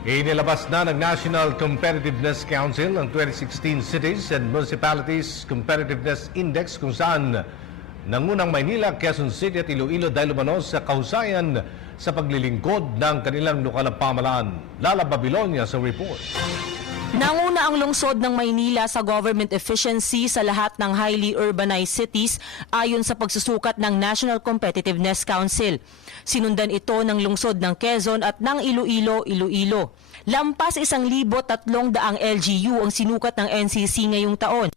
Inilabas na ng National Competitiveness Council ang 2016 Cities and Municipalities Competitiveness Index kung saan nangunang Maynila, Quezon City at Iloilo dahil umano sa kahusayan sa paglilingkod ng kanilang lokal na pamahalaan. Lala Babilonia sa report. Nanguna ang lungsod ng Maynila sa government efficiency sa lahat ng highly urbanized cities ayon sa pagsusukat ng National Competitiveness Council. Sinundan ito ng lungsod ng Quezon at ng Iloilo. Lampas 1,300 LGU ang sinukat ng NCC ngayong taon.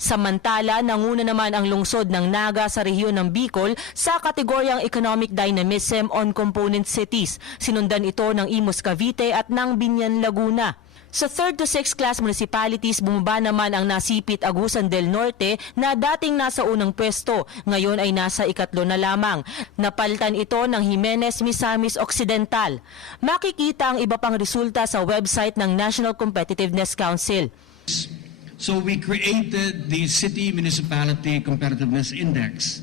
Samantala, nanguna naman ang lungsod ng Naga sa rehiyon ng Bicol sa kategoryang Economic Dynamism on Component Cities. Sinundan ito ng Imus Cavite at ng Binyan Laguna. Sa 3rd to 6th class municipalities, bumaba naman ang Nasipit Agusan del Norte na dating nasa unang pwesto, ngayon ay nasa ikatlo na lamang. Napalitan ito ng Jimenez Misamis Occidental. Makikita ang iba pang resulta sa website ng National Competitiveness Council. So we created the City Municipality Competitiveness Index.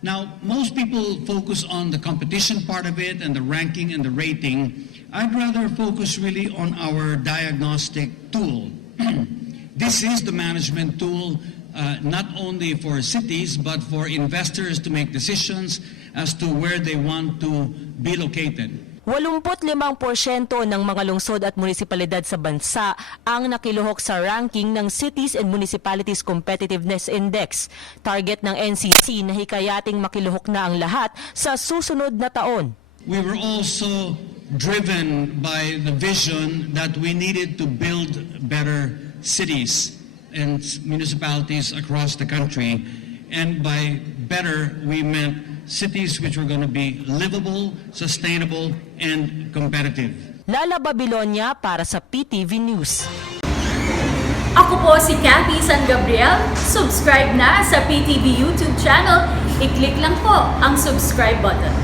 Now, most people focus on the competition part of it and the ranking and the rating. I'd rather focus really on our diagnostic tool. This is the management tool not only for cities but for investors to make decisions as to where they want to be located. 85% ng mga lungsod at munisipalidad sa bansa ang nakiluhok sa ranking ng Cities and Municipalities Competitiveness Index. Target ng NCC na hikayating makiluhok na ang lahat sa susunod na taon. We were also driven by the vision that we needed to build better cities and municipalities across the country. And by better, we meant cities which were going to be livable, sustainable, and competitive. Lala Babilonia para sa PTV News. Ako po si Cathy San Gabriel. Subscribe na sa PTV YouTube channel. I-click lang po ang subscribe button.